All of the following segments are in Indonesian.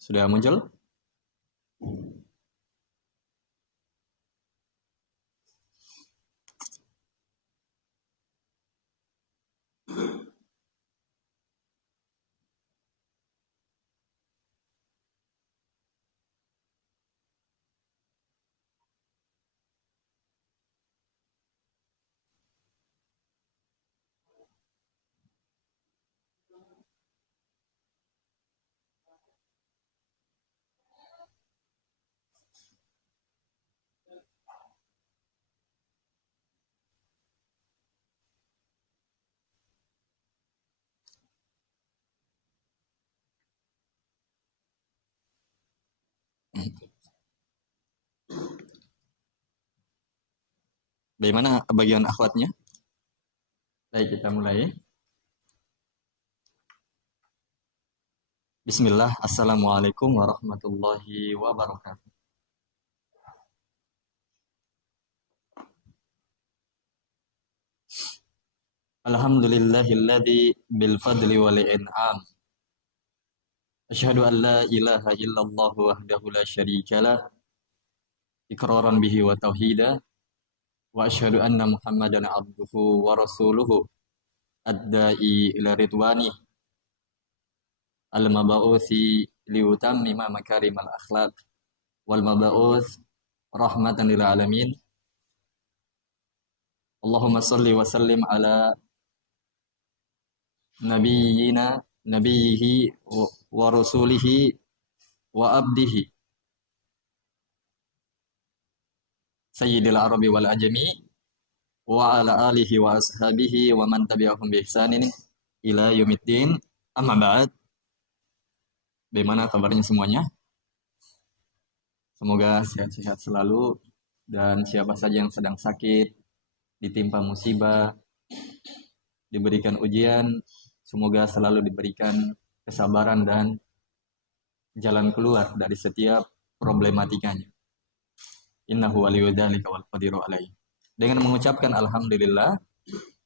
Sudah muncul? Bagaimana bagian akhwatnya? Baik, kita mulai. Bismillah, Assalamualaikum warahmatullahi wabarakatuh. Alhamdulillahilladzi bil fadli wal in'am. Asyhadu an la ilaha illallah wahdahu la syarikalah iqraran bihi wa tauhida wa asyhadu anna Muhammadan abduhu wa rasuluhu ad-da'i ila ridwani al-mab'uthi liutammima makarimal akhlaq wal mab'uth rahmatan lil alamin. Allahumma salli wa sallim ala nabiyyihi wa rasulihi wa abdihi sayyidil arabi wal ajami wa ala alihi wa ashabihi wa man tabi'ahum bi ihsanin ila yaumiddin. Amma ba'd. Bagaimana kabarnya semuanya? Semoga sehat-sehat selalu, dan siapa saja yang sedang sakit, ditimpa musibah, diberikan ujian, semoga selalu diberikan kesabaran dan jalan keluar dari setiap problematikanya. Innahu waliyyu dzalika wal qadiru alaihi. Dengan mengucapkan alhamdulillah,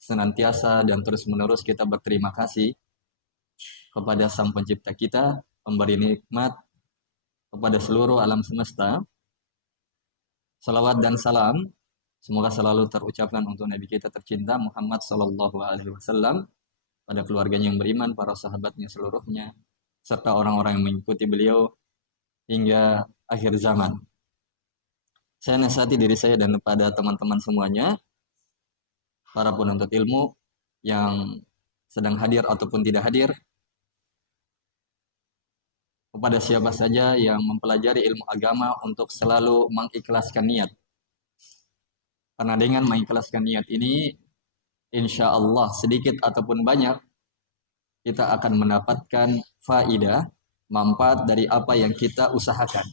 senantiasa dan terus-menerus kita berterima kasih kepada Sang Pencipta kita, pemberi nikmat kepada seluruh alam semesta. Salawat dan salam semoga selalu terucapkan untuk Nabi kita tercinta Muhammad sallallahu alaihi wasallam, pada keluarganya yang beriman, para sahabatnya seluruhnya, serta orang-orang yang mengikuti beliau hingga akhir zaman. Saya nasihati diri saya dan kepada teman-teman semuanya, para penuntut ilmu yang sedang hadir ataupun tidak hadir, kepada siapa saja yang mempelajari ilmu agama untuk selalu mengikhlaskan niat. Karena dengan mengikhlaskan niat ini, insya Allah sedikit ataupun banyak, kita akan mendapatkan faidah, manfaat dari apa yang kita usahakan.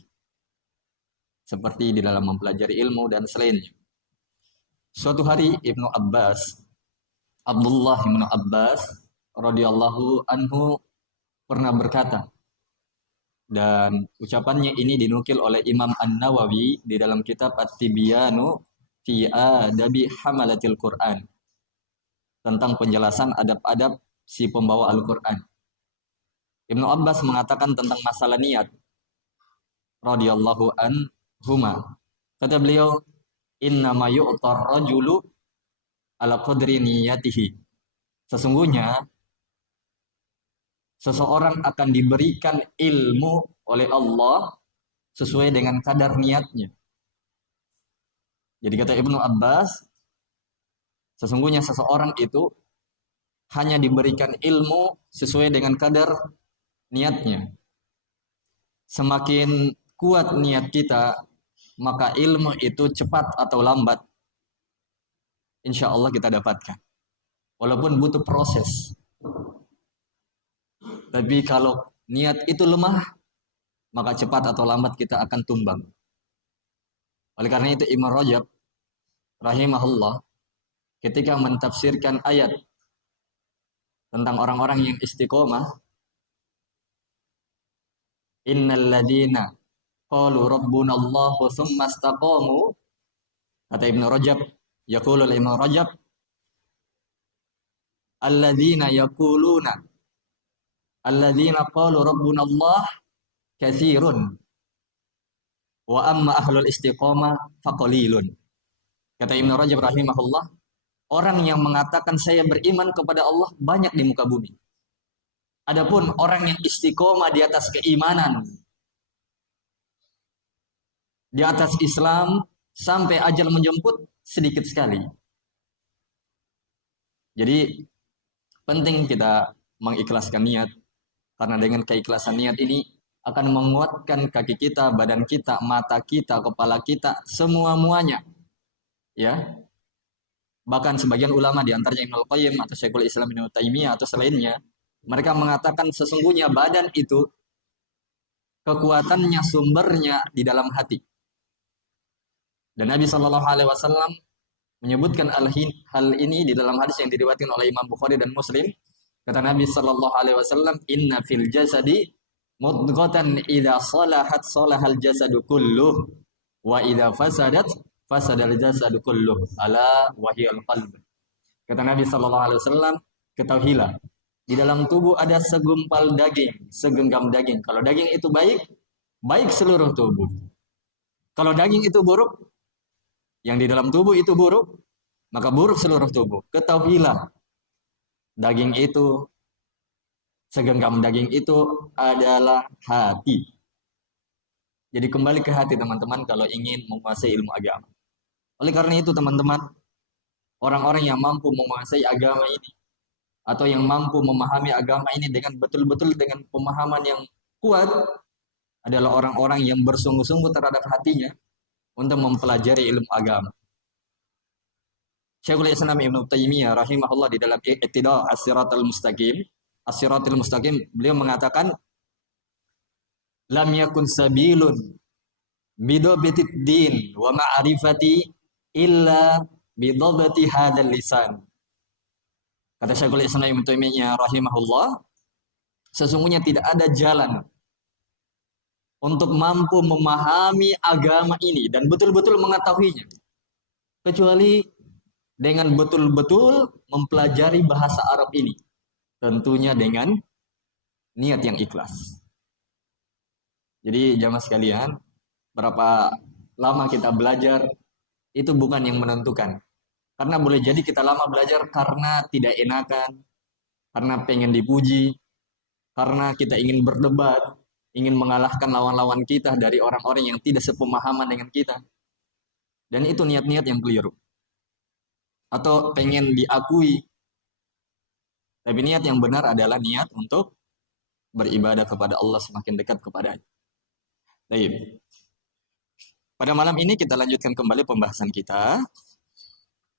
Seperti di dalam mempelajari ilmu dan selainnya. Suatu hari Abdullah bin Abbas radhiyallahu anhu pernah berkata, dan ucapannya ini dinukil oleh Imam An-Nawawi di dalam kitab At-Tibyanu fi Adabi Hamalatil Quran, tentang penjelasan adab-adab si pembawa Al-Quran. Ibnu Abbas mengatakan tentang masalah niat radhiyallahu anhuma. Kata beliau, innama yu'tar rajulu ala qadri niyatihi. Sesungguhnya seseorang akan diberikan ilmu oleh Allah sesuai dengan kadar niatnya. Jadi kata Ibnu Abbas, sesungguhnya seseorang itu hanya diberikan ilmu sesuai dengan kadar niatnya. Semakin kuat niat kita, maka ilmu itu cepat atau lambat, insya Allah kita dapatkan. Walaupun butuh proses. Tapi kalau niat itu lemah, maka cepat atau lambat kita akan tumbang. Oleh karena itu Imam Rajab rahimahullah ketika mentafsirkan ayat tentang orang-orang yang istiqomah, innal ladzina qalu rabbuna Allahu tsumma istaqamu, kata Ibnu Rajab, yaqulu Imam Rajab, alladzina qalu rabbuna Allah katsirun wa amma ahlul istiqomah faqalilun. Kata Ibnu Rajab rahimahullah, orang yang mengatakan saya beriman kepada Allah banyak di muka bumi. Adapun orang yang istiqomah di atas keimanan, di atas Islam sampai ajal menjemput sedikit sekali. Jadi penting kita mengikhlaskan niat, karena dengan keikhlasan niat ini akan menguatkan kaki kita, badan kita, mata kita, kepala kita, semua-muanya. Ya. Bahkan sebagian ulama di antaranya Ibnu Qayyim atau Syekhul Islam Ibnu Taimiyah atau selainnya, mereka mengatakan sesungguhnya badan itu kekuatannya sumbernya di dalam hati. Dan Nabi Shallallahu Alaihi Wasallam menyebutkan hal ini di dalam hadis yang diriwayatkan oleh Imam Bukhari dan Muslim. Kata Nabi Shallallahu Alaihi Wasallam, Inna fil jasadi mudghatan idza salahat salahal jasadu kulluh wa idza fasadat fasadal jasadu kulluh ala wahiyal qalb. Kata Nabi Shallallahu Alaihi Wasallam, ketahuilah di dalam tubuh ada segumpal daging, segenggam daging. Kalau daging itu baik, baik seluruh tubuh. Kalau daging itu buruk, yang di dalam tubuh itu buruk, maka buruk seluruh tubuh. Ketahuilah daging itu, segenggam daging itu adalah hati. Jadi kembali ke hati teman-teman kalau ingin menguasai ilmu agama. Oleh karena itu teman-teman, orang-orang yang mampu menguasai agama ini, atau yang mampu memahami agama ini dengan betul-betul dengan pemahaman yang kuat, adalah orang-orang yang bersungguh-sungguh terhadap hatinya untuk mempelajari ilmu agama. Syekhul Islam Ibnu Taimiyah rahimahullah di dalam Iqtida' As-Siratal Mustaqim, As-Siratal Mustaqim, beliau mengatakan, lam yakun sabilun bidobitid din wa ma'rifati illa bidobati hadzal lisan. Kata Syekhul Islam Ibnu Taimiyah rahimahullah, sesungguhnya tidak ada jalan untuk mampu memahami agama ini dan betul-betul mengetahuinya kecuali dengan betul-betul mempelajari bahasa Arab ini, tentunya dengan niat yang ikhlas. Jadi jamaah sekalian, berapa lama kita belajar itu bukan yang menentukan. Karena boleh jadi kita lama belajar karena tidak enakan, karena pengen dipuji, karena kita ingin berdebat, ingin mengalahkan lawan-lawan kita dari orang-orang yang tidak sepemahaman dengan kita. Dan itu niat-niat yang keliru. Atau pengen diakui. Tapi niat yang benar adalah niat untuk beribadah kepada Allah, semakin dekat kepadanya. Baik. Pada malam ini kita lanjutkan kembali pembahasan kita.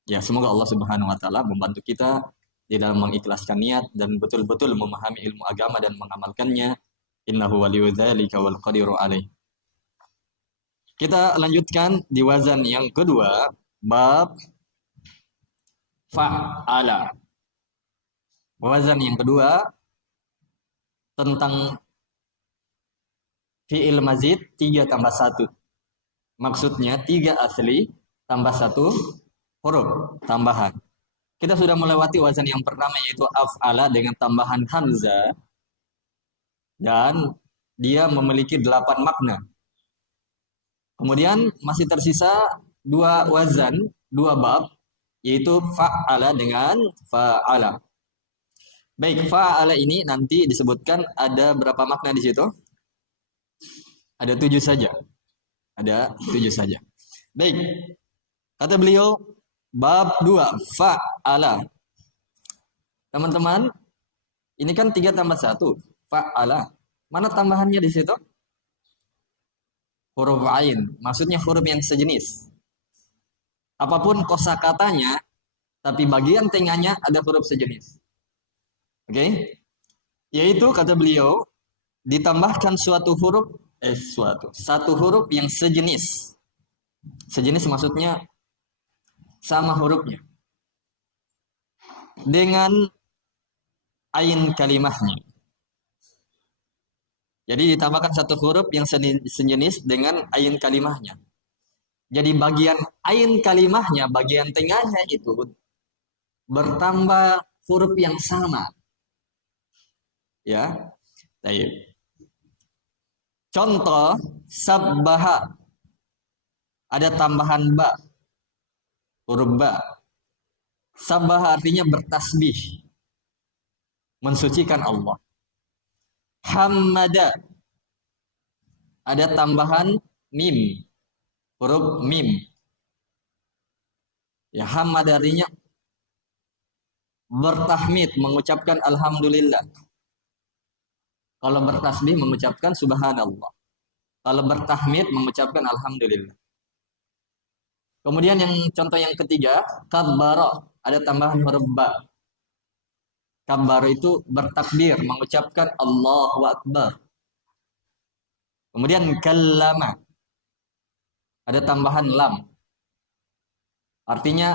Ya, semoga Allah Subhanahu wa taala membantu kita di dalam mengikhlaskan niat dan betul-betul memahami ilmu agama dan mengamalkannya. Innahu waliyyu dzalika wal qadiru alaih. Kita lanjutkan di wazan yang kedua, bab fa'ala. Wazan yang kedua tentang fi'il mazid 3 tambah 1. Maksudnya 3 asli tambah 1 huruf tambahan. Kita sudah melewati wazan yang pertama yaitu af'ala dengan tambahan hamzah. Dan dia memiliki 8 makna. Kemudian masih tersisa 2 wazan, 2 bab, yaitu fa'ala dengan fa'ala. Baik, fa'ala ini nanti disebutkan ada berapa makna di situ? Ada 7 saja. Ada 7 saja. Baik, kata beliau, bab 2, fa'ala. Teman-teman, ini kan 3 tambah 1. Fa'ala. Mana tambahannya di situ? Huruf ain. Maksudnya huruf yang sejenis. Apapun kosakatanya, tapi bagian tengahnya ada huruf sejenis. Oke? Yaitu kata beliau, ditambahkan satu huruf yang sejenis. Sejenis maksudnya sama hurufnya. Dengan ain kalimahnya. Jadi ditambahkan satu huruf yang sejenis dengan ain kalimahnya. Jadi bagian ain kalimahnya, bagian tengahnya itu bertambah huruf yang sama. Ya. Baik. Contoh sabbaha, ada tambahan ba, huruf ba. Sabbaha artinya bertasbih, mensucikan Allah. Hamada, ada tambahan mim, huruf mim. Ya, hamad artinya bertahmid, mengucapkan alhamdulillah. Kalau bertasbih mengucapkan subhanallah. Kalau bertahmid mengucapkan alhamdulillah. Kemudian yang contoh yang ketiga, kabbara, ada tambahan huruf ba. Kabbara itu bertakbir, mengucapkan Allahu Akbar. Kemudian kallama, ada tambahan lam. Artinya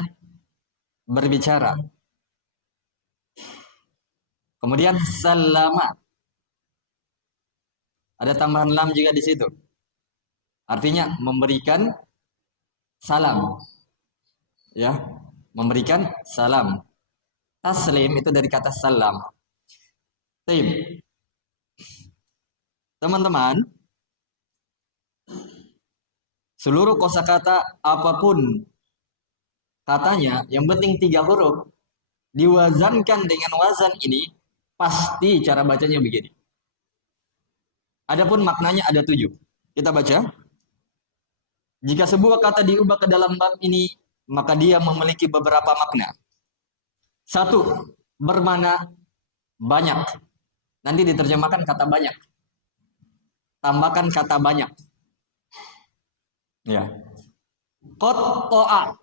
berbicara. Kemudian salama, ada tambahan lam juga di situ. Artinya memberikan salam. Ya, memberikan salam. Taslim itu dari kata salam. Tim. Teman-teman, seluruh kosakata apapun katanya, yang penting 3 huruf, diwazankan dengan wazan ini, pasti cara bacanya begini. Adapun maknanya ada 7. Kita baca. Jika sebuah kata diubah ke dalam bab ini, maka dia memiliki beberapa makna. 1, bermakna banyak. Nanti diterjemahkan kata banyak. Tambahkan kata banyak. Ya. Qotto'a.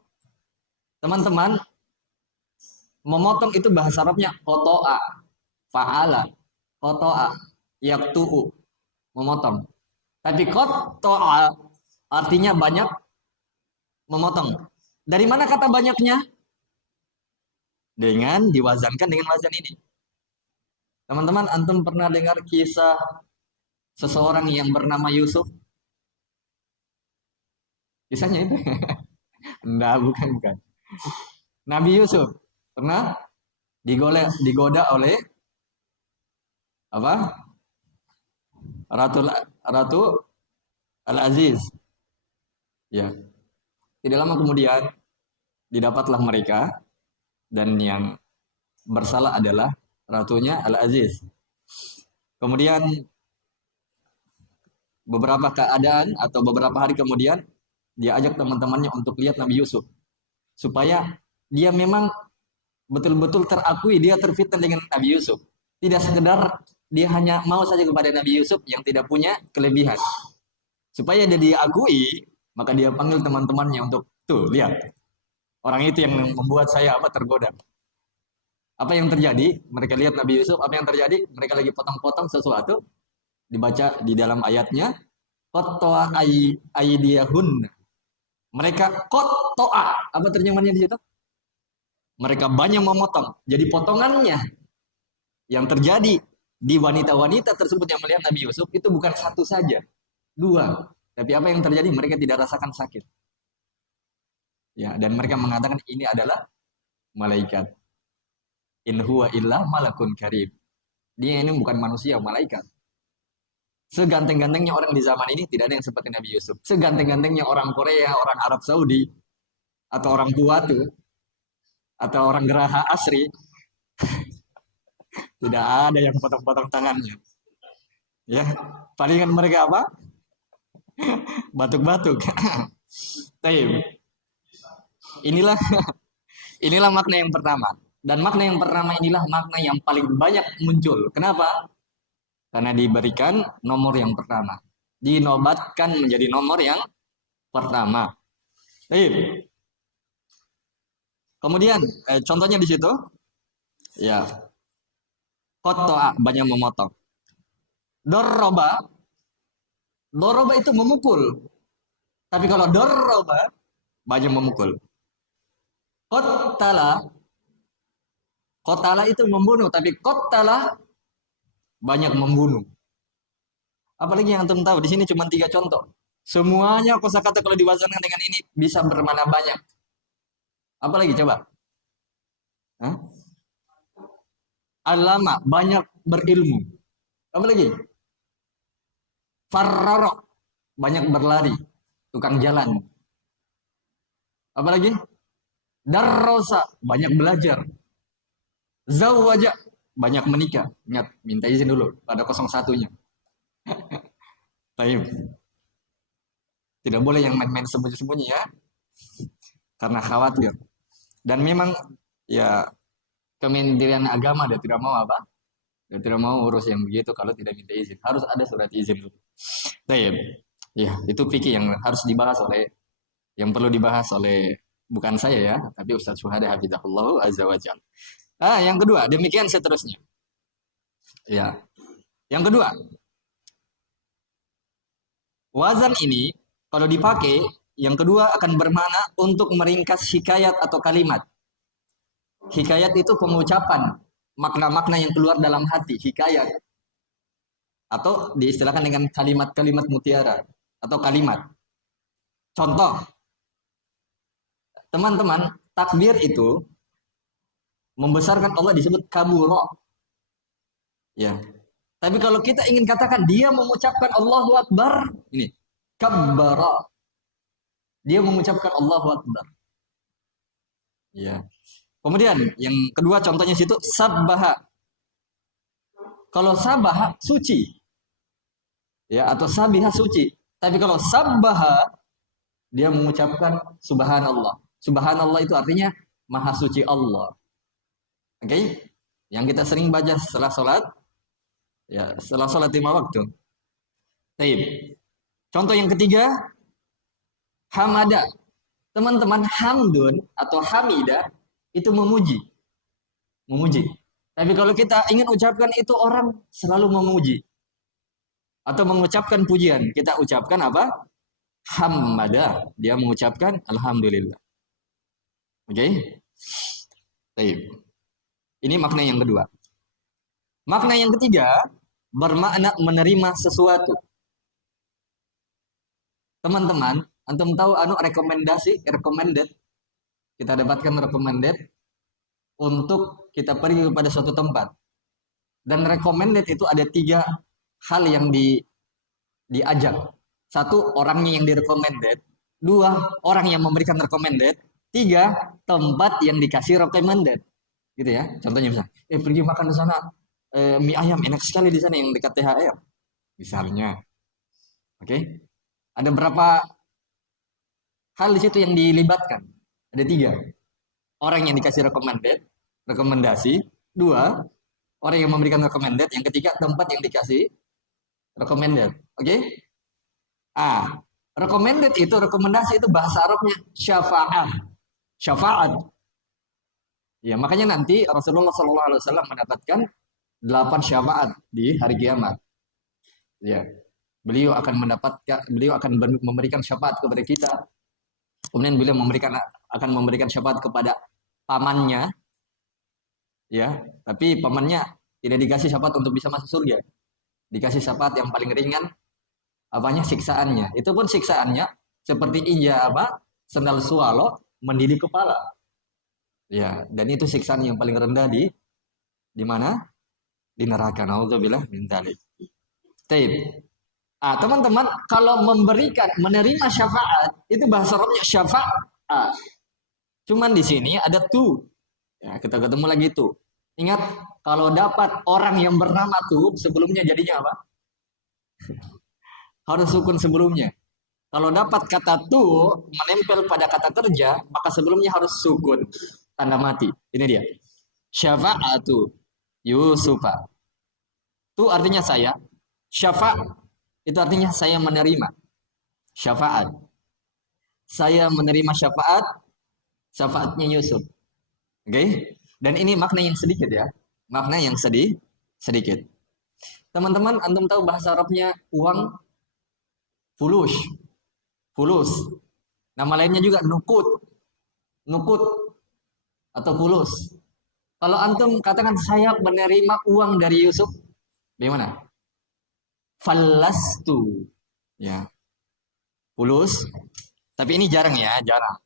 Teman-teman, memotong itu bahasa Arabnya qotto'a. Fa'ala. Qotto'a. Yaktu'u. Memotong. Tapi qotto'a artinya banyak memotong. Dari mana kata banyaknya? Dengan diwazankan dengan wazan ini. Teman-teman, antum pernah dengar kisah seseorang yang bernama Yusuf? Kisahnya itu? Enggak, bukan. Nabi Yusuf pernah digoda oleh apa? Ratu Al-Aziz. Ya. Tidak lama kemudian didapatlah mereka, dan yang bersalah adalah ratunya Al-Aziz. Kemudian beberapa keadaan atau beberapa hari kemudian dia ajak teman-temannya untuk lihat Nabi Yusuf, supaya dia memang betul-betul terakui dia terfitnah dengan Nabi Yusuf. Tidak sekedar dia hanya mau saja kepada Nabi Yusuf yang tidak punya kelebihan. Supaya dia diakui, maka dia panggil teman-temannya untuk, tuh lihat, orang itu yang membuat saya tergoda. Apa yang terjadi? Mereka lihat Nabi Yusuf, apa yang terjadi? Mereka lagi potong-potong sesuatu, dibaca di dalam ayatnya, qotto'a aydiyahun. Mereka qotto'a, apa terjemahannya di situ? Mereka banyak memotong. Jadi potongannya yang terjadi di wanita-wanita tersebut yang melihat Nabi Yusuf itu bukan 1 saja, 2. Tapi apa yang terjadi? Mereka tidak rasakan sakit. Ya, dan mereka mengatakan ini adalah malaikat. In huwa illa malakun karim. Dia ini bukan manusia, malaikat. Seganteng-gantengnya orang di zaman ini tidak ada yang seperti Nabi Yusuf. Seganteng-gantengnya orang Korea, orang Arab Saudi, atau orang Puatu, atau orang Geraha Asri, tidak ada yang potong-potong tangannya. Ya, palingan mereka apa? Batuk-batuk. Inilah inilah makna yang pertama. Dan makna yang pertama inilah makna yang paling banyak muncul. Kenapa? Karena diberikan nomor yang pertama. Dinobatkan menjadi nomor yang pertama. Kemudian contohnya di situ, ya, qotto'a banyak memotong. Doroba itu memukul. Tapi kalau doroba banyak memukul. Qotala itu membunuh, tapi qotala banyak membunuh. Apalagi yang antum tahu, di sini cuma 3 contoh. Semuanya kosakata kalau diwazankan dengan ini bisa bermakna banyak. Apalagi coba? Hah? Alama, banyak berilmu. Apalagi? Farrara, banyak berlari, tukang jalan. Apalagi? Darrosa, banyak belajar. Zawaja, banyak menikah. Ingat, minta izin dulu pada 01-nya. Baik. Tidak boleh yang main-main sembunyi-sembunyi ya, karena khawatir. Dan memang ya Kementerian Agama dia tidak mau apa? Dia tidak mau urus yang begitu kalau tidak minta izin. Harus ada surat izin dulu. Baik. Ya, itu fikih yang harus dibahas oleh, yang perlu dibahas oleh bukan saya ya, tapi Ustaz Syuhada Hafizahullah Azza wa Jalla. Yang kedua, demikian seterusnya. Ya. Yang kedua, wazan ini kalau dipakai, yang kedua akan bermakna untuk meringkas hikayat atau kalimat. Hikayat itu pengucapan makna-makna yang keluar dalam hati, hikayat. Atau diistilahkan dengan kalimat-kalimat mutiara atau kalimat. Contoh, teman-teman, takbir itu membesarkan Allah disebut kaburo. Ya. Tapi kalau kita ingin katakan dia mengucapkan Allahu Akbar, ini kabbara. Dia mengucapkan Allahu Akbar. Ya. Kemudian yang kedua contohnya situ sabbaha. Kalau sabbaha suci. Ya, atau sabiha suci. Tapi kalau sabbaha dia mengucapkan subhanallah. Subhanallah itu artinya maha suci Allah. Oke? Okay? Yang kita sering baca setelah sholat, ya setelah sholat 5 waktu. Baik. Contoh yang ketiga, hamada. Teman-teman, hamdun atau hamida itu memuji. Memuji. Tapi kalau kita ingin ucapkan itu orang selalu memuji. Atau mengucapkan pujian. Kita ucapkan apa? Hamada. Dia mengucapkan alhamdulillah. Oke? Okay? Baik. Ini makna yang kedua. Makna yang ketiga, bermakna menerima sesuatu. Teman-teman, antum tahu recommended. Kita dapatkan recommended untuk kita pergi kepada suatu tempat. Dan recommended itu ada 3 hal yang diajak. 1, orangnya yang direcommended. 2, orang yang memberikan recommended. 3, tempat yang dikasih recommended. Gitu ya. Contohnya misalnya, pergi makan di sana, mie ayam enak sekali di sana yang dekat THR. Misalnya. Oke. Okay? Ada berapa hal di situ yang dilibatkan? Ada 3. Orang yang dikasih rekomendasi. 2, orang yang memberikan recommended. Yang ketiga, tempat yang dikasih recommended. Oke? Okay? Recommended itu, rekomendasi itu bahasa Arabnya syafa'at. Syafa'at. Ya, makanya nanti Rasulullah SAW mendapatkan 8 syafaat di hari kiamat. Ya. Beliau akan memberikan syafaat kepada kita. Kemudian beliau akan memberikan syafaat kepada pamannya. Ya, tapi pamannya tidak dikasih syafaat untuk bisa masuk surga. Dikasih syafaat yang paling ringan siksaannya. Itu pun siksaannya seperti sendal swallow mendidik kepala. Ya, dan itu siksaan yang paling rendah di mana? Di neraka. Nauzubillah min dzalik. Taib. Teman-teman, kalau menerima syafaat, itu bahasa Arabnya syafa'at. Cuman di sini ada tu. Ya, kita ketemu lagi tu. Ingat, kalau dapat orang yang bernama tu, sebelumnya jadinya apa? Harus sukun sebelumnya. Kalau dapat kata tu menempel pada kata kerja, maka sebelumnya harus sukun. Tanda mati. Ini dia. Syafa'atu Yusufa. Tu artinya saya. Syafa' itu artinya saya menerima syafaat. Saya menerima syafaatnya Yusuf. Oke? Okay? Dan ini makna yang sedikit ya. Makna yang sedikit. Teman-teman, antum tahu bahasa Arabnya uang? Fulus. Nama lainnya juga nukut atau fulus. Kalau antum katakan saya menerima uang dari Yusuf, bagaimana? Fallastu. Ya. Fulus. Tapi ini jarang ya, jarang.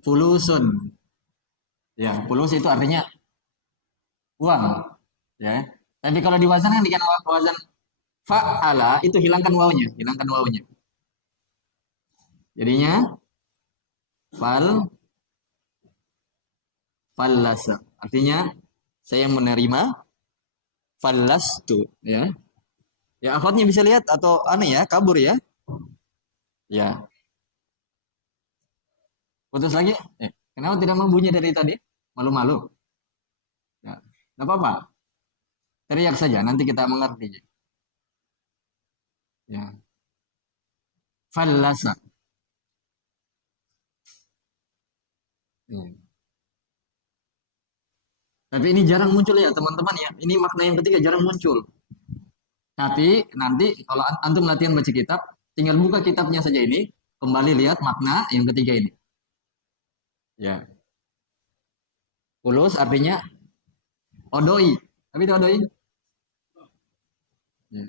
Fulusun. Ya, fulus itu artinya uang, ya. Tapi kalau di wazan kan dengan wazan fa'ala itu hilangkan wawunya. Jadinya fal fallasa. Artinya saya menerima fallastu, ya. Ya, akhwatnya bisa lihat atau aneh ya, kabur ya. Ya, putus lagi. Kenapa tidak mau bunyi dari tadi? Malu-malu. Ya, enggak apa-apa. Teriak saja, nanti kita mengerti. Ya, fallasa. Ya. Tapi ini jarang muncul ya teman-teman ya. Ini makna yang ketiga jarang muncul. Tapi nanti kalau antum latihan baca kitab, tinggal buka kitabnya saja ini, kembali lihat makna yang ketiga ini. Ya. Fulus artinya odoi. Tapi itu odoi. Ya.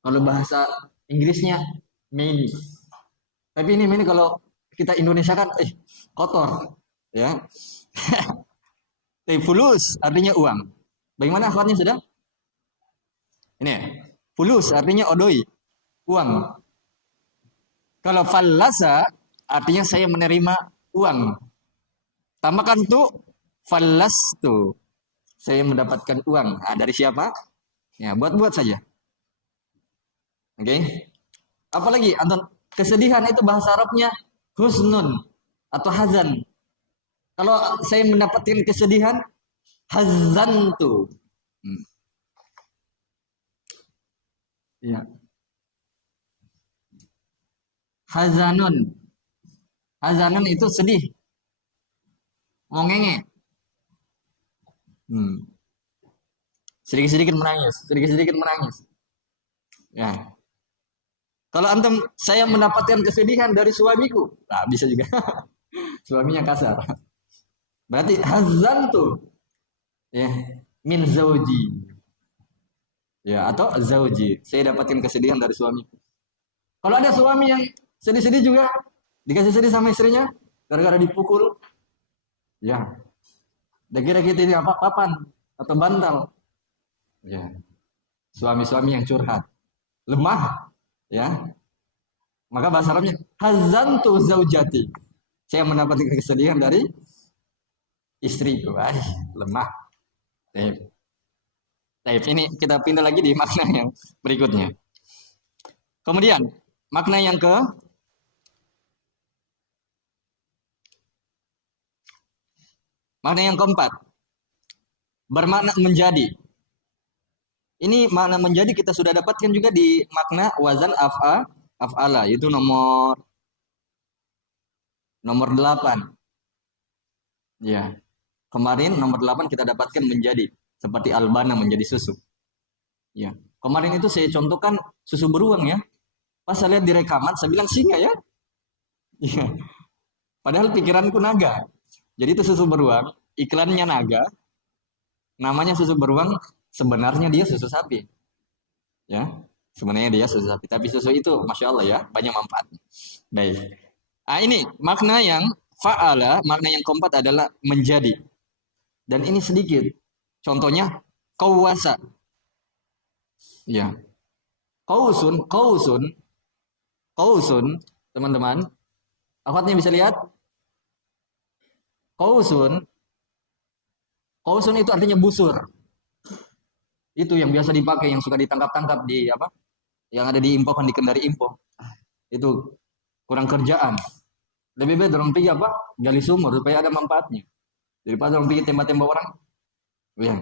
Kalau bahasa Inggrisnya meni. Tapi ini kalau kita Indonesia kan kotor, ya. Tapi fulus artinya uang. Bagaimana akhwatnya sudah? Ini ya. Fulus artinya odoi, uang. Kalau fallasa artinya saya menerima uang. Tambahkan tuh fallastu. Saya mendapatkan uang. Nah, dari siapa? Ya, buat-buat saja. Oke. Okay? Apalagi Anton, kesedihan itu bahasa Arabnya husnun atau hazan. Kalau saya mendapatkan kesedihan, hazantu. Ya. Hazanun. Hazanun itu sedih. Mongenge. Sedikit-sedikit menangis, sedikit-sedikit menangis. Ya. Kalau antum saya mendapatkan kesedihan dari suamiku, nah, bisa juga. Suaminya kasar. Berarti hazantu. Ya, min zauji. Ya, atau zauji. Saya dapatkan kesedihan dari suamiku. Kalau ada suami yang sedih-sedih juga, dikasih sedih sama istrinya, gara-gara dipukul, ya, dan kira kita ini apa-apaan atau bantal, ya, suami-suami yang curhat, lemah, ya, maka bahasa Arabnya hazantu zaujati, saya mendapatkan kesedihan dari istriku, lemah. Baik, ini kita pindah lagi di makna yang berikutnya. Kemudian makna yang makna yang keempat, bermakna menjadi. Ini makna menjadi kita sudah dapatkan juga di makna wazan af'ala, yaitu nomor 8. Ya. Kemarin nomor 8 kita dapatkan menjadi seperti albana menjadi susu. Ya. Kemarin itu saya contohkan susu beruang ya. Pas saya lihat di rekaman saya bilang singa ya. Ya. Padahal pikiranku naga. Jadi itu susu beruang, iklannya naga. Namanya susu beruang, sebenarnya dia susu sapi. Ya. Sebenarnya dia susu sapi, tapi susu itu Masya Allah ya, banyak manfaatnya. Baik. Ini makna yang fa'ala, makna yang keempat adalah menjadi. Dan ini sedikit. Contohnya kawasa. Ya. Kausun, teman-teman. Akhwatnya bisa lihat? Kausun itu artinya busur. Itu yang biasa dipakai, yang suka ditangkap-tangkap di apa? Yang ada di Impo, di Kendari Impo. Itu kurang kerjaan. Lebih baik dorong pergi apa? Gali sumur supaya ada manfaatnya. Daripada dorong pergi tembak-tembak orang. Ya.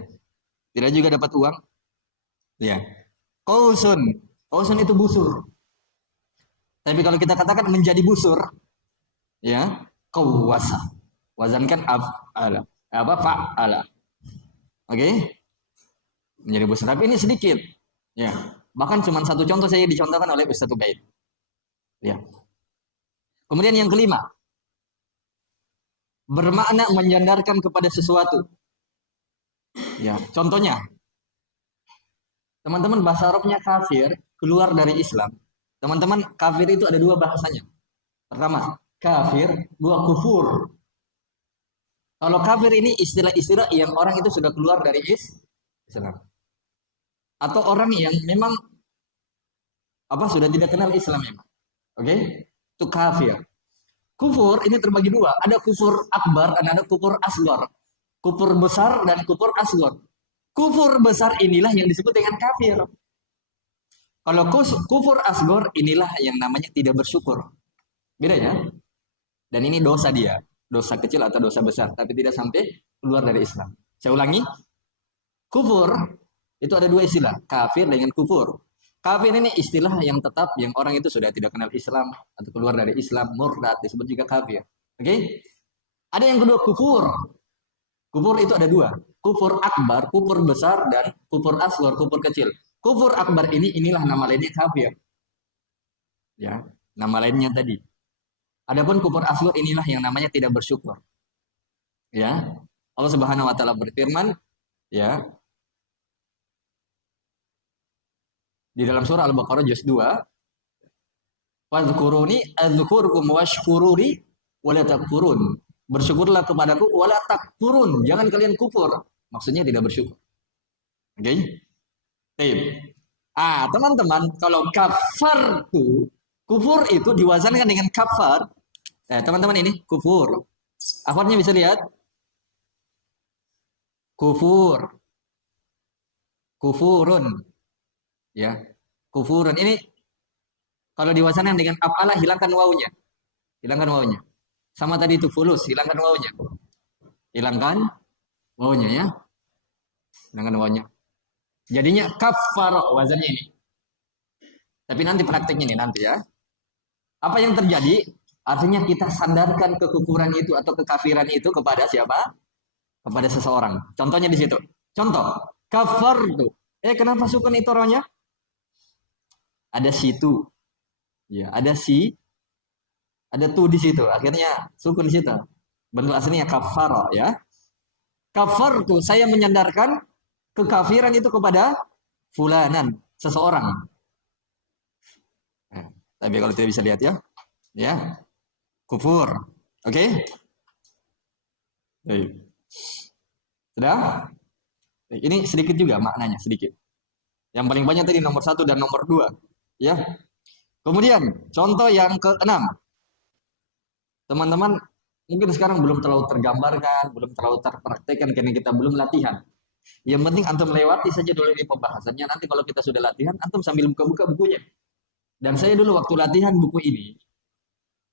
Tidak juga dapat uang. Ya. Kausun itu busur. Tapi kalau kita katakan menjadi busur, ya, kawasa. Wazankan af'ala. Fa'ala. Oke? Menjadi busur. Tapi ini sedikit. Ya. Bahkan cuma satu contoh saya dicontohkan oleh Ustaz Ubaid. Ya. Kemudian yang kelima, bermakna menyandarkan kepada sesuatu. Ya, contohnya, teman-teman bahasa Arabnya kafir keluar dari Islam. Teman-teman, kafir itu ada dua bahasanya. Pertama, kafir, dua kufur. Kalau kafir ini istilah-istilah yang orang itu sudah keluar dari Islam. Atau orang yang memang sudah tidak kenal Islam memang. Oke? Itu kafir. Kufur ini terbagi dua. Ada kufur akbar dan ada kufur asgar. Kufur besar dan kufur asgar. Kufur besar inilah yang disebut dengan kafir. Kalau kufur asgar inilah yang namanya tidak bersyukur. Beda ya? Dan ini dosa dia. Dosa kecil atau dosa besar. Tapi tidak sampai keluar dari Islam. Saya ulangi. Kufur itu ada dua istilah. Kafir dengan kufur. Kafir ini istilah yang tetap yang orang itu sudah tidak kenal Islam atau keluar dari Islam, murtad disebut juga kafir. Oke? Ada yang kedua kufur. Kufur itu ada dua. Kufur akbar, kufur besar dan kufur asghar, kufur kecil. Kufur akbar inilah nama lainnya kafir. Ya, nama lainnya tadi. Adapun kufur asghar inilah yang namanya tidak bersyukur. Ya. Allah Subhanahu wa taala berfirman, ya, di dalam surah Al-Baqarah juz 2, "Fadhkuruni adzkurkum washkuruni wala takfurun." Bersyukurlah kepadaku wala takfurun. Jangan kalian kufur. Maksudnya tidak bersyukur. Oke? Okay? Teman-teman, kalau kafar tuh, kufur itu diwazankan dengan kafar. Teman-teman ini kufur. Akhirnya bisa lihat? Kufur. Kufurun. Ya. Kufurun. Ini kalau diwazankan dengan afalah hilangkan wawunya. Hilangkan wawunya. Sama tadi itu fulus, hilangkan wawunya. Hilangkan wawunya ya. Hilangkan wawunya. Jadinya kafar wazannya ini. Tapi nanti prakteknya ini nanti ya. Apa yang terjadi? Artinya kita sandarkan kekufuran itu atau kekafiran itu kepada siapa? Kepada seseorang. Contohnya di situ. Contoh, kafar tuh. Kenapa sukun itu orangnya? Ada situ. Ya, ada ada tu di situ. Akhirnya sukun di situ. Bentuk aslinya kafar ya. Kafar tuh saya menyandarkan kekafiran itu kepada fulanan, seseorang. Tapi kalau tidak bisa lihat ya. Ya. Kufur. Oke? Okay? Sudah? Ini sedikit juga maknanya, sedikit. Yang paling banyak tadi nomor 1 dan nomor 2. Ya. Kemudian, contoh yang ke-6. Teman-teman, mungkin sekarang belum terlalu tergambarkan, belum terlalu terpraktekkan karena kita belum latihan. Yang penting antum melewati saja dulu ini pembahasannya. Nanti kalau kita sudah latihan, antum sambil buka-buka bukunya. Dan saya dulu waktu latihan buku ini,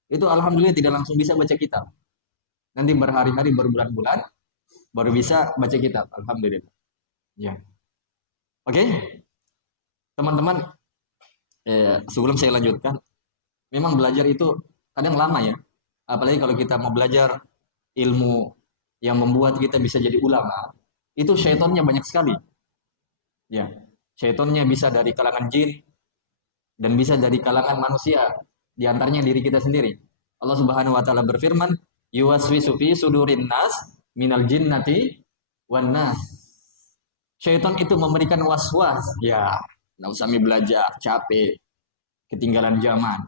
itu alhamdulillah tidak langsung bisa baca kitab. Nanti berhari-hari, berbulan-bulan, baru bisa baca kitab. Alhamdulillah. Ya. Oke? Teman-teman, sebelum saya lanjutkan, memang belajar itu kadang lama ya. Apalagi kalau kita mau belajar ilmu yang membuat kita bisa jadi ulama, itu syaitonnya banyak sekali. Ya, syaitonnya bisa dari kalangan jin dan bisa dari kalangan manusia, di antaranya diri kita sendiri. Allah Subhanahu wa taala berfirman, "Yuwaswisu fi sudurin nas minal jinnati wan nas." Syaitan itu memberikan waswas, ya, enggak usah belajar, capek, ketinggalan zaman.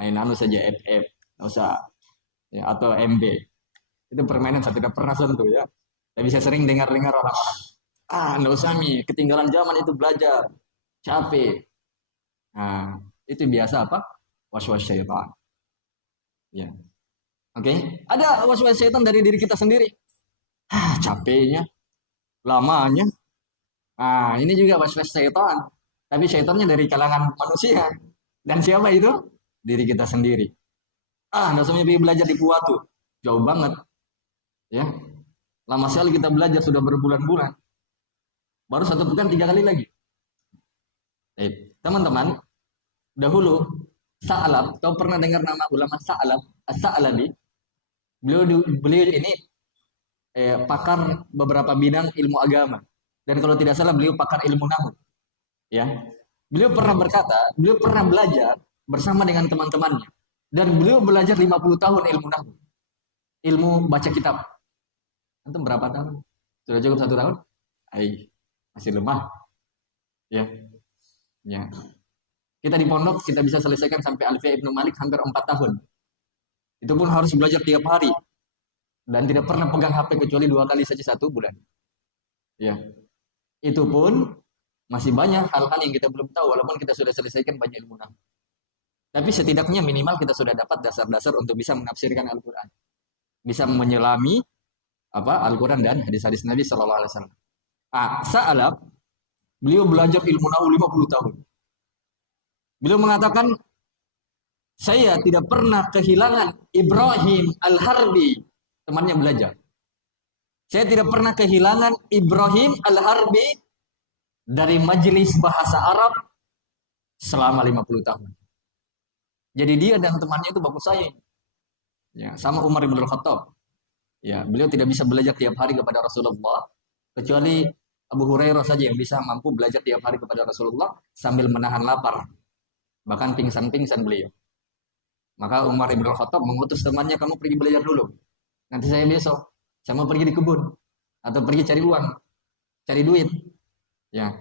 Main saja FF. Usah ya, atau MB itu permainan saya tidak pernah sentuh ya, tapi saya sering dengar-dengar orang-orang nggak usah ketinggalan zaman itu belajar capek. Itu biasa was-was syaitan ya. Oke. Ada was-was syaitan dari diri kita sendiri, capeknya lamanya. Ini juga was-was syaitan, tapi syaitannya dari kalangan manusia. Dan siapa itu? Diri kita sendiri. Nggak usah belajar di Puatu, jauh banget, ya. Lama sekali kita belajar sudah berbulan-bulan, baru 1 pekan 3 kali lagi. Teman-teman, dahulu Sa'lab, kau pernah dengar nama ulama Sa'lab, As-Sa'labi? Beliau ini pakar beberapa bidang ilmu agama, dan kalau tidak salah beliau pakar ilmu nahwu, ya. Beliau pernah berkata, beliau pernah belajar bersama dengan teman-temannya. Dan beliau belajar 50 tahun ilmu nahwu. Ilmu baca kitab. Antum berapa tahun? Sudah cukup 1 tahun? Masih lemah. Ya. Ya. Kita di pondok, kita bisa selesaikan sampai Alfiya Ibnu Malik hampir 4 tahun. Itu pun harus belajar tiap hari. dan tidak pernah pegang HP kecuali 2 kali saja 1 bulan. Ya, itu pun masih banyak hal-hal yang kita belum tahu walaupun kita sudah selesaikan banyak ilmu nahwu. Tapi setidaknya minimal kita sudah dapat dasar-dasar untuk bisa menafsirkan Al-Qur'an. Bisa menyelami Al-Qur'an dan hadis-hadis Nabi sallallahu alaihi wasallam. Sa'alab beliau belajar ilmu nahwu 50 tahun. Beliau mengatakan, saya tidak pernah kehilangan Ibrahim Al-Harbi, temannya belajar. Saya tidak pernah kehilangan Ibrahim Al-Harbi dari majelis bahasa Arab selama 50 tahun. Jadi dia dan temannya itu bagus saya. Ya, sama Umar bin Khattab. Ya, beliau tidak bisa belajar tiap hari kepada Rasulullah kecuali Abu Hurairah saja yang bisa mampu belajar tiap hari kepada Rasulullah sambil menahan lapar. Bahkan pingsan-pingsan beliau. Maka Umar bin Khattab mengutus temannya, kamu pergi belajar dulu. Nanti saya besok, saya mau pergi di kebun atau pergi cari uang, cari duit. Ya,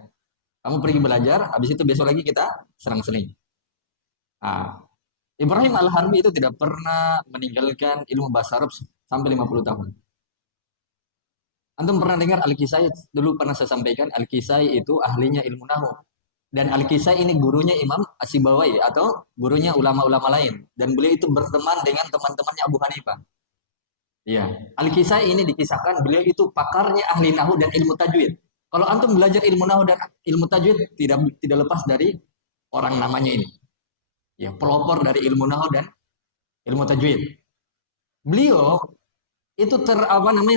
kamu pergi belajar, habis itu besok lagi kita serang-seling. Ibrahim Al-Harbi itu tidak pernah meninggalkan ilmu bahasa Arab sampai 50 tahun. Antum pernah dengar Al-Kisai? Dulu pernah saya sampaikan, Al-Kisai itu ahlinya ilmu nahwu. Dan Al-Kisai ini gurunya Imam As-Sibawai atau gurunya ulama-ulama lain. Dan beliau itu berteman dengan teman-temannya Abu Hanifah. Ya, Al-Kisai ini dikisahkan beliau itu pakarnya ahli nahwu dan ilmu tajwid. Kalau antum belajar ilmu nahwu dan ilmu tajwid tidak lepas dari orang namanya ini. Ya, pelopor dari ilmu nahwu dan ilmu tajwid. Beliau itu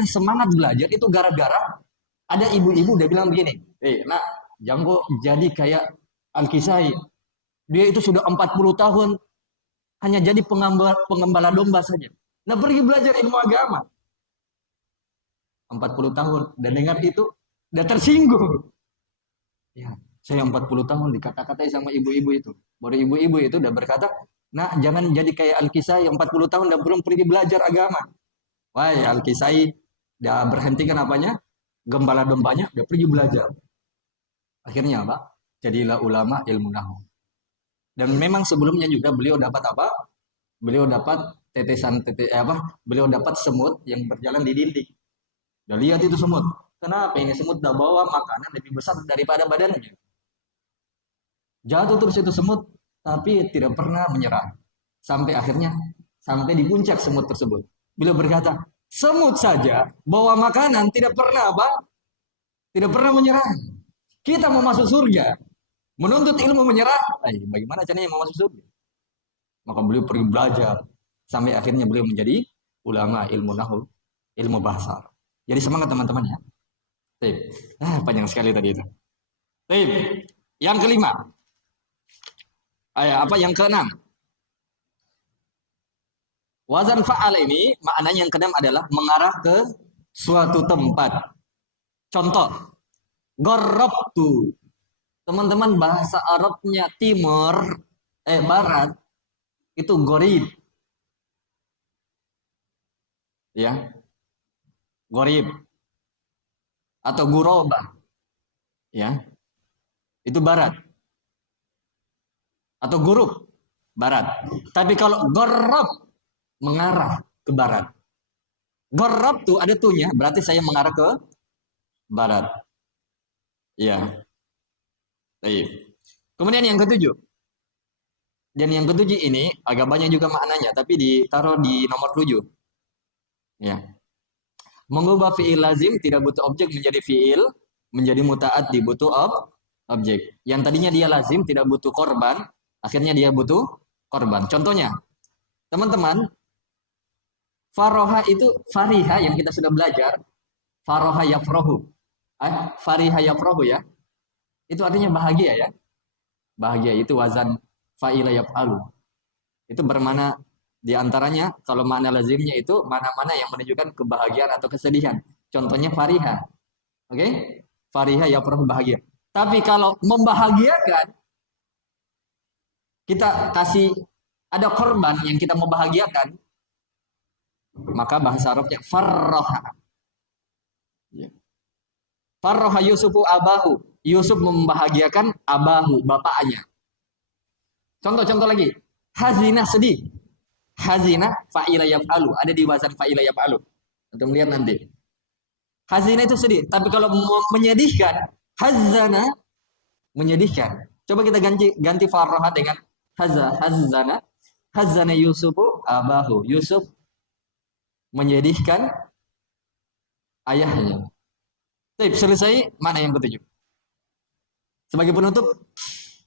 semangat belajar itu gara-gara ada ibu-ibu dia bilang begini, nak, jangan kok jadi kayak Al-Kisai. Dia itu sudah 40 tahun hanya jadi pengembala domba saja. Nah, pergi belajar ilmu agama. 40 tahun dan dengar itu udah tersinggung. Ya, saya 40 tahun dikata-katai sama ibu-ibu itu. Baru ibu-ibu itu udah berkata, nah jangan jadi kayak Al-Kisai 40 tahun dan belum pergi belajar agama. Wah, Al-Kisai udah berhentikan apanya? Gembala dombanya, udah pergi belajar. Akhirnya apa? Jadilah ulama ilmu nahwu. Dan memang sebelumnya juga beliau dapat apa? Beliau dapat beliau dapat semut yang berjalan di dinding. Udah lihat itu semut. Kenapa ini semut udah bawa makanan lebih besar daripada badannya? Jatuh terus itu semut, tapi tidak pernah menyerah. Sampai akhirnya, sampai di puncak semut tersebut. Beliau berkata, semut saja bawa makanan tidak pernah Tidak pernah menyerah. Kita mau masuk surga, menuntut ilmu menyerah. Bagaimana caranya mau masuk surga? Maka beliau pergi belajar. Sampai akhirnya beliau menjadi ulama ilmu nahwu, ilmu bahasa. Jadi semangat teman-teman ya. Panjang sekali tadi itu. Yang kelima. Yang keenam? Wazan fa'al ini maknanya yang keenam adalah mengarah ke suatu tempat. Contoh, gorobtu. Teman-teman bahasa Arabnya timur, barat, itu gorib. Ya, gorib. Atau guroba. Ya, itu barat. Atau gurub, barat. Tapi kalau gorob, mengarah ke barat. Gorob tuh ada tuhnya, berarti saya mengarah ke barat. Ya. Kemudian yang ketujuh. Dan yang ketujuh ini agak banyak juga maknanya, tapi ditaruh di nomor 7. Ya. Mengubah fi'il lazim tidak butuh objek menjadi fi'il, menjadi muta'addi butuh objek. Yang tadinya dia lazim tidak butuh korban, akhirnya dia butuh korban. Contohnya, teman-teman, faroha itu fariha yang kita sudah belajar, faroha yafrohu. Fariha yafrohu ya. Itu artinya bahagia ya. Bahagia itu wazan fa'ila yaf'alu. Itu bermana diantaranya kalau makna lazimnya itu mana-mana yang menunjukkan kebahagiaan atau kesedihan. Contohnya fariha. Oke? Fariha yafrohu bahagia. Tapi kalau membahagiakan, kita kasih ada korban yang kita membahagiakan, maka bahasa Arabnya farroha. Farroha Yusufu abahu. Yusuf membahagiakan abahu, bapaknya. Contoh-contoh lagi. Hazina sedih. Hazina fa'ila yaf'alu. Ada di wazan fa'ila yaf'alu. Untuk melihat nanti. Hazina itu sedih. Tapi kalau menyedihkan, hazana, menyedihkan. Coba kita ganti farroha dengan hazana. Hazana Yusufu abahu. Yusuf menyedihkan ayahnya. Baik, selesai, mana yang ketujuh? Sebagai penutup,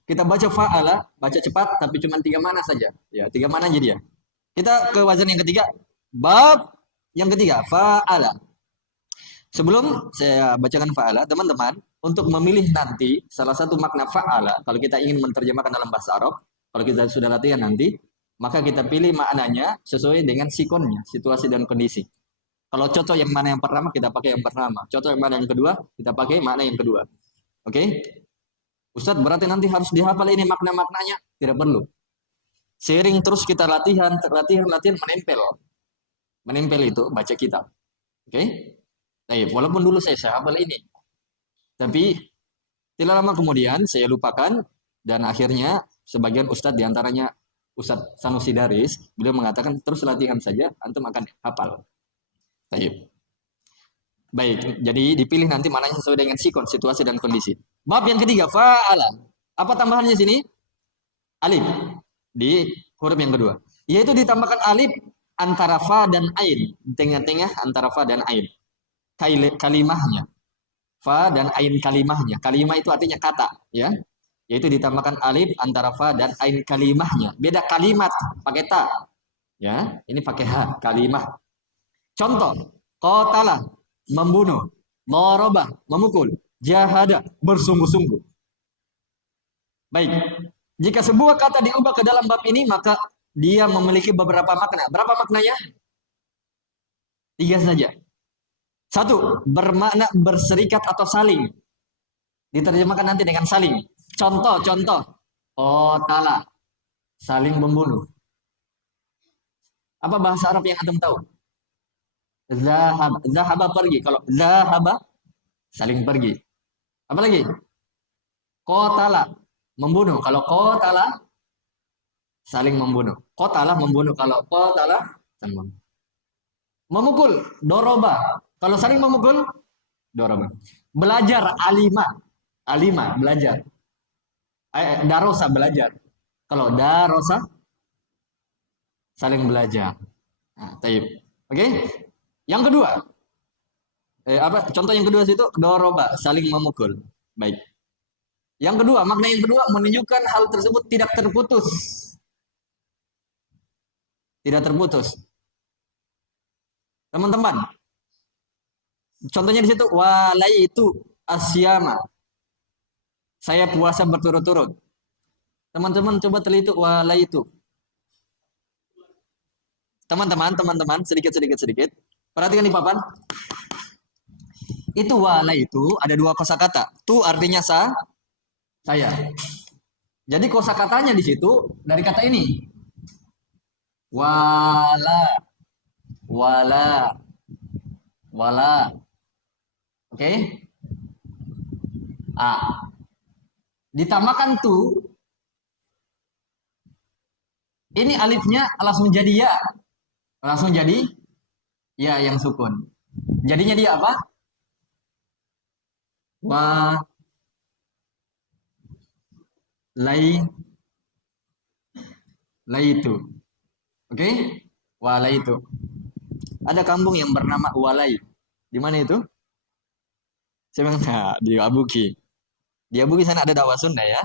kita baca fa'ala, baca cepat, tapi cuma 3 mana saja. Ya, 3 mana jadi ya. Kita ke wazan yang ketiga. Bab yang ketiga, fa'ala. Sebelum saya bacakan fa'ala, teman-teman, untuk memilih nanti salah satu makna fa'ala, kalau kita ingin menerjemahkan dalam bahasa Arab, kalau kita sudah latihan nanti, maka kita pilih maknanya sesuai dengan sikonnya, situasi dan kondisi. Kalau cocok yang mana yang pertama, kita pakai yang pertama. Cocok yang mana yang kedua, kita pakai makna yang kedua. Oke? Ustadz, berarti nanti harus dihafal ini makna-maknanya? Tidak perlu. Sering terus kita latihan, menempel. Menempel itu baca kitab. Oke? Baik, walaupun dulu saya hafal ini. Tapi tidak lama kemudian saya lupakan dan akhirnya sebagian ustadz diantaranya Ustadz Sanusi Daris, beliau mengatakan terus latihan saja, antum akan hafal. Baik, jadi dipilih nanti mananya sesuai dengan sikon, situasi dan kondisi. Bab yang ketiga, fa'ala. Apa tambahannya sini? Alif di huruf yang kedua. Yaitu ditambahkan alif antara fa dan ain, tengah-tengah antara fa dan ain. Kalimahnya. Fa dan ain kalimahnya. Kalimah itu artinya kata, ya. Yaitu ditambahkan alif antara fa dan ain kalimahnya. Beda kalimat pakai ta. Ya, ini pakai ha, kalimah. Contoh, qatala, membunuh, daraba, memukul, jahada, bersungguh-sungguh. Baik. Jika sebuah kata diubah ke dalam bab ini, maka dia memiliki beberapa makna. Berapa maknanya? 3 saja. 1, bermakna berserikat atau saling. Diterjemahkan nanti dengan saling. Contoh. Qatala, saling membunuh. Apa bahasa Arab yang antum tahu? Zahaba pergi. Kalau zahaba, saling pergi. Apa lagi? Qatala, membunuh. Kalau qatala, saling membunuh. Qatala, membunuh. Kalau qatala, saling membunuh. Memukul, doroba. Kalau saling memukul, doroba. Belajar, alima, belajar. Darosa, belajar. Kalau darosa, saling belajar. Nah, Oke? Yang kedua, contoh yang kedua situ doroba, saling memukul. Baik. Yang kedua, makna yang kedua menunjukkan hal tersebut tidak terputus. Tidak terputus. Teman-teman, contohnya di situ walaitu asyama. Saya puasa berturut-turut. Teman-teman coba teliti walaitu. Teman-teman, sedikit. Perhatikan di papan. Itu walaitu ada 2 kosakata. Tu artinya saya. Jadi kosakatanya di situ dari kata ini. Wala. Oke? Ditambahkan tu. Ini alifnya langsung jadi ya. Langsung jadi ya yang sukun. Jadinya dia apa? Lai itu. Oke? Walai itu. Ada kampung yang bernama Walai. Di mana itu? Saya bilang, di Abuki. Di Abuki sana ada dakwah Sunda ya.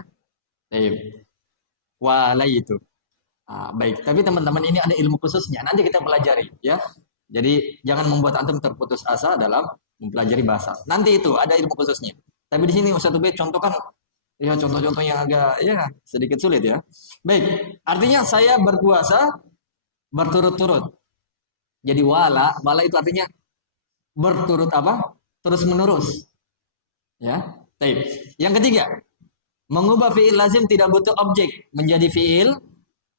Walai itu. Baik, tapi teman-teman ini ada ilmu khususnya. Nanti kita pelajari ya. Jadi jangan membuat antum terputus asa dalam mempelajari bahasa. Nanti itu ada ilmu khususnya. Tapi di sini Ustaz Ubed contohkan ya contoh-contoh yang agak ya sedikit sulit ya. Baik, artinya saya berpuasa berturut-turut. Jadi wala itu artinya berturut apa? Terus menerus. Ya. Baik. Yang ketiga, mengubah fiil lazim tidak butuh objek menjadi fiil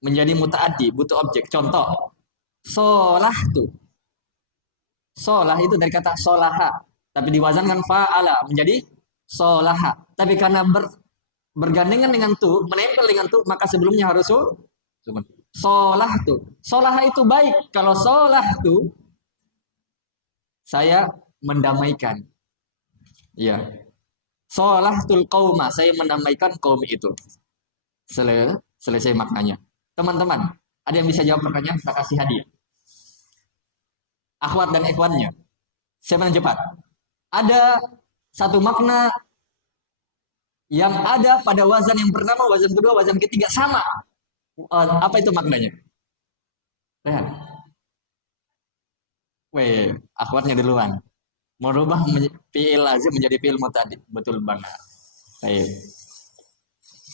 menjadi mutaaddi, butuh objek. Contoh, solah tuh. Solah itu dari kata solaha, tapi diwazankan fa'ala menjadi solaha. Tapi karena bergandengan dengan tu, menempel dengan tu, maka sebelumnya harus solah tuh. Solaha itu baik. Kalau solah tuh saya mendamaikan. Ya. Sholahtul qauma, saya mendamaikan kaum itu. Selesai maknanya. Teman-teman, ada yang bisa jawab pertanyaan? Kita kasih hadiah. Akhwat dan ikhwannya. Siapa yang cepat? Ada satu makna yang ada pada wazan yang pertama, wazan kedua, wazan ketiga sama. Apa itu maknanya? Lihat. Weh, akhwatnya duluan. Merubah fi'il lazim menjadi fi'il mutadi. Betul banget. Baik.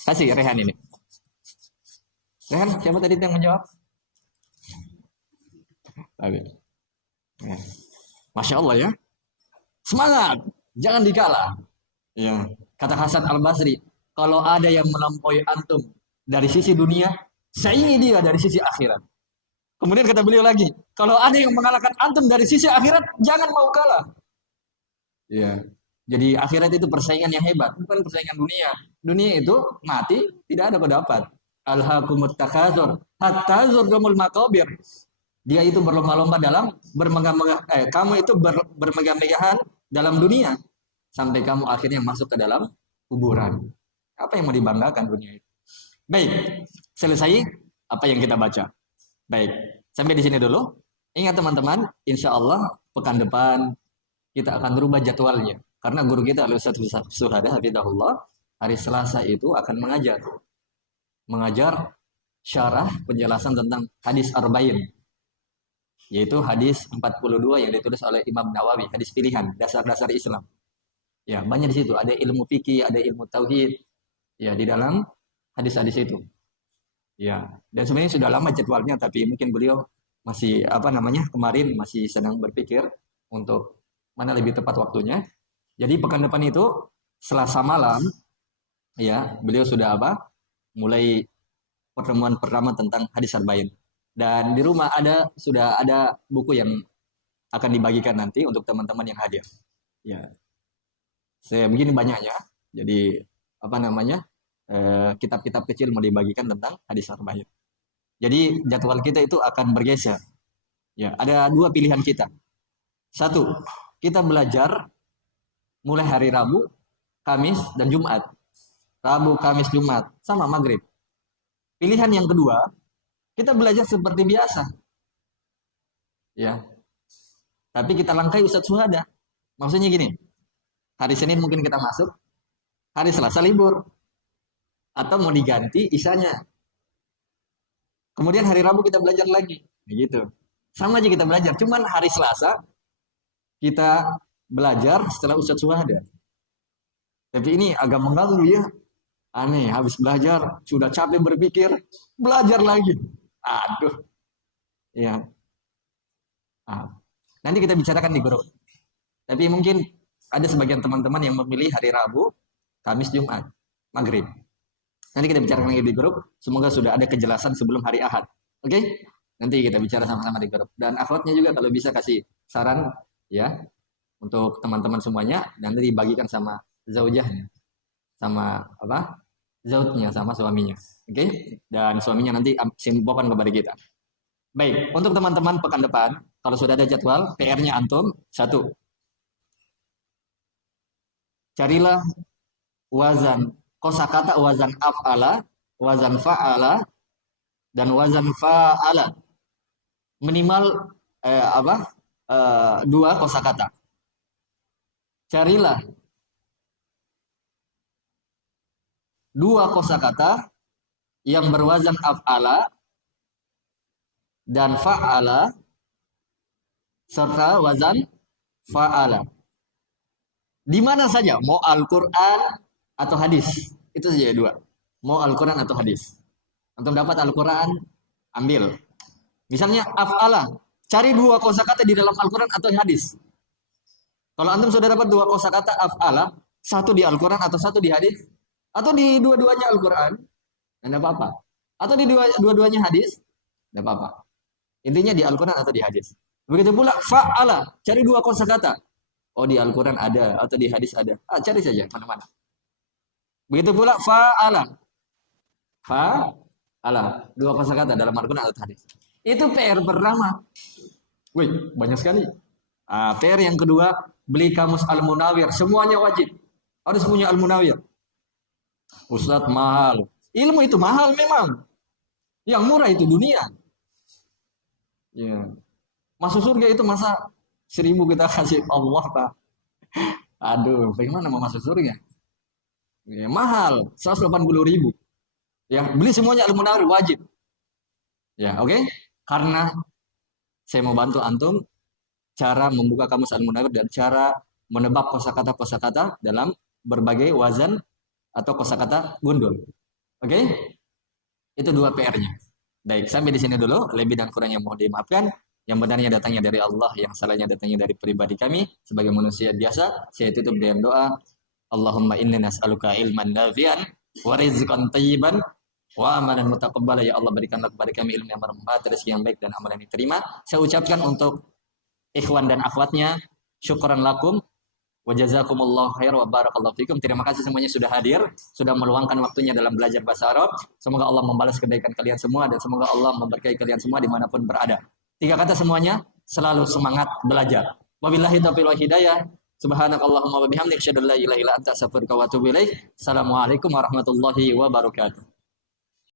Kasih Rehan ini. Rehan, siapa tadi yang menjawab? Baik. Ya. Masya Allah ya. Semangat, jangan dikalah. Ya. Kata Hasan Al-Basri, kalau ada yang melampaui antum dari sisi dunia, saingi dia dari sisi akhirat. Kemudian kata beliau lagi, kalau ada yang mengalahkan antum dari sisi akhirat, jangan mau kalah. Ya. Jadi akhirat itu persaingan yang hebat, bukan persaingan dunia. Dunia itu mati, tidak ada pendapat. Alhaakumut takatsur hatta zurtumul maqabir. Dia itu berlomba-lomba dalam bermegah-megah, kamu itu bermegah-megahan dalam dunia sampai kamu akhirnya masuk ke dalam kuburan. Apa yang mau dibanggakan dunia itu? Baik, selesai apa yang kita baca. Baik, sampai di sini dulu. Ingat teman-teman, insya Allah pekan depan kita akan berubah jadwalnya. Karena guru kita Al-Ustaz Suhada Hafizahullah hari Selasa itu akan mengajar syarah penjelasan tentang hadis Arba'in, yaitu hadis 42 yang ditulis oleh Imam Nawawi, hadis pilihan, dasar-dasar Islam. Ya, banyak di situ, ada ilmu fikih, ada ilmu tauhid, ya di dalam hadis-hadis itu. Ya, dan sebenarnya sudah lama jadwalnya, tapi mungkin beliau masih kemarin masih sedang berpikir untuk mana lebih tepat waktunya. Jadi pekan depan itu Selasa malam, ya beliau sudah mulai pertemuan pertama tentang hadis Arba'in. Dan di rumah sudah ada buku yang akan dibagikan nanti untuk teman-teman yang hadir. Ya, saya begini banyaknya. Jadi kitab-kitab kecil mau dibagikan tentang hadis Arba'in. Jadi jadwal kita itu akan bergeser. Ya, ada dua pilihan kita. Satu, kita belajar mulai hari Rabu, Kamis, dan Jumat. Rabu, Kamis, Jumat, sama maghrib. Pilihan yang kedua, kita belajar seperti biasa. Ya. Tapi kita langkai Ustadz Suhada. Maksudnya gini, hari Senin mungkin kita masuk, hari Selasa libur. Atau mau diganti isanya. Kemudian hari Rabu kita belajar lagi. Gitu. Sama aja kita belajar, cuman hari Selasa kita belajar setelah Ustadz Suhada. Tapi ini agak mengganggu ya. Aneh, habis belajar, sudah capek berpikir, belajar lagi. Aduh. Ya. Nanti kita bicarakan di grup. Tapi mungkin ada sebagian teman-teman yang memilih hari Rabu, Kamis, Jumat, Maghrib. Nanti kita bicarakan lagi di grup. Semoga sudah ada kejelasan sebelum hari Ahad. Oke? Nanti kita bicara sama-sama di grup. Dan akhwatnya juga kalau bisa kasih saran ya untuk teman-teman semuanya, dan nanti dibagikan sama zaujahnya, sama zautnya, sama suaminya. Oke? Dan suaminya nanti simpokan kepada kita. Baik, untuk teman-teman pekan depan, kalau sudah ada jadwal, PR-nya antum, satu, carilah wazan kosakata, wazan af'ala, wazan fa'ala, dan wazan fa'ala. Minimal dua kosakata. Carilah dua kosakata yang berwazan af'ala dan fa'ala serta wazan fa'ala. Di mana saja, mau Al-Qur'an atau hadis. Itu saja dua. Mau Al-Qur'an atau hadis. Antum dapat Al-Qur'an, ambil. Misalnya af'ala, cari dua kosakata di dalam Al-Qur'an atau hadis. Kalau antum sudah dapat dua kosakata af'ala, satu di Al-Qur'an atau satu di hadis, atau di dua-duanya Al-Qur'an, enggak apa-apa. Atau di dua-duanya hadis, enggak apa-apa. Intinya di Al-Qur'an atau di hadis. Begitu pula fa'ala, cari dua kosakata. Oh, di Al-Qur'an ada atau di hadis ada. Cari saja mana-mana. Begitu pula fa'ala. Fa'ala, dua kosakata dalam Al-Qur'an atau hadis. Itu PR pertama. Wih, banyak sekali. PR yang kedua, beli kamus Al-Munawir. Semuanya wajib. Harus punya Al-Munawir. Ustadz mahal. Ilmu itu mahal memang. Yang murah itu dunia. Ya. Masuk surga itu masa 1.000 kita kasih Allah, Pak. Aduh, bagaimana mau masuk surga? Ya, mahal, 180.000. Ya, beli semuanya Al-Munawir wajib. Ya, oke? Karena saya mau bantu antum cara membuka kamus Al-Munawir dan cara menebak kosakata-kosakata dalam berbagai wazan atau kosakata gundul. Oke? Itu 2 PR-nya. Baik, sampai di sini dulu. Lebih dan kurangnya mohon dimaafkan. Yang benarnya datangnya dari Allah, yang salahnya datangnya dari pribadi kami sebagai manusia biasa. Saya tutup dengan doa. Allahumma inna nas'aluka ilman nafi'an wa rizqan thayyiban wa amalan mutaqabbala. Ya Allah, berikanlah kepada kami ilmu yang bermanfaat, rezeki yang baik dan amalan yang diterima. Saya ucapkan untuk ikhwan dan akhwatnya, syukran lakum wa jazakumullahu khair wa barakallahu fikum. Terima kasih semuanya sudah hadir, sudah meluangkan waktunya dalam belajar bahasa Arab. Semoga Allah membalas kebaikan kalian semua dan semoga Allah memberkahi kalian semua dimanapun berada. 3 kata semuanya, selalu semangat belajar. Wabillahi taufiq wal hidayah. Subhanakallahumma wa bihamdika asyhadu an la ilaha illa anta astaghfiruka wa atubu ilaik. Assalamualaikum warahmatullahi wabarakatuh.